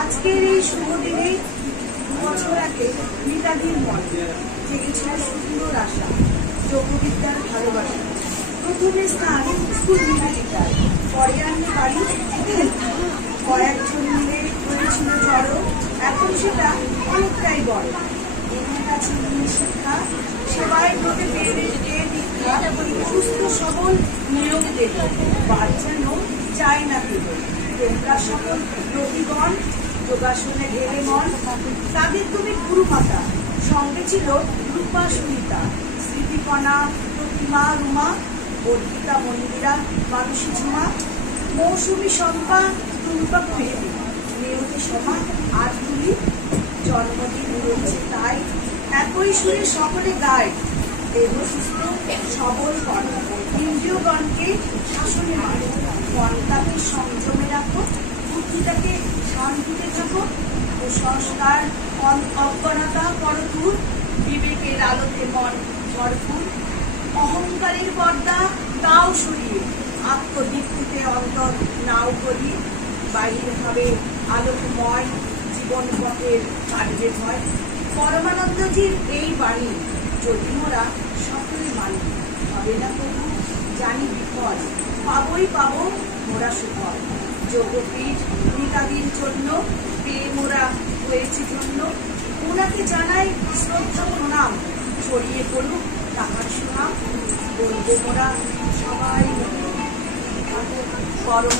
আজকের এই শুভ দিনে বছর আগে মিতাদির মন জেগেছিল সুন্দর আশা, যোগবিদ্যার ভালোবাসা। প্রথমে স্থান স্কুল বিভাজিকার, পরে আনলে বাড়ি কয়েকজন মিলে হয়েছিল জড়ো। এখন সেটা অনেকটাই বড়। এখানে কাছে শিক্ষা, সেবায় প্রতি দীক্ষা, সুস্থ সবল নিয়োগ দেব, বাদ যেন চাই না দেব। তোমরা সকল রবিগণ যোগাসনে ঢেলে মন, তাদের তুমি গুরু মাতা, সঙ্গে ছিল রূপা সুনিতা, স্মৃতিকণা প্রতিমা রুমা, অর্পিতা মন্দিরা মানুষী ঝুমা, মৌসুমী শম্পা টুম্পা প্রেমী, মেয়তি সভা আর তুলি। জন্মদিন রয়েছে তাই একই সুরে সকলে গায়, দেহ সুস্থ সবল করো, ইন্দ্রিয়গণকে শাসনে মানো, মনটাকে সংযমে রাখো, বুদ্ধিটাকে শান্তিতে থাকো, কুসংস্কার অজ্ঞানতা করো দূর, বিবেকের আলোতে মন ভরপুর, অহংকারের পর্দা তাও সরিয়ে, আত্মদীপ্তিতে অন্তর নাও করি, বাহির হবে আলোকময় জীবন পথের কাটবে ভয়। পরমানন্দজির এই বাণী যদি মোরা সকলে মানি, হবে না তবু জানি বিফল, পাবই পাবো মোরা সুফল। যোগপীঠ মিতাদির জন্য পেয়ে মোরা হয়েছে ধন্য, ওনাকে জানাই শ্রদ্ধা প্রণাম, ছড়িয়ে পড়ুক তাহার সুনাম। বলবো মোরা সবাই পরম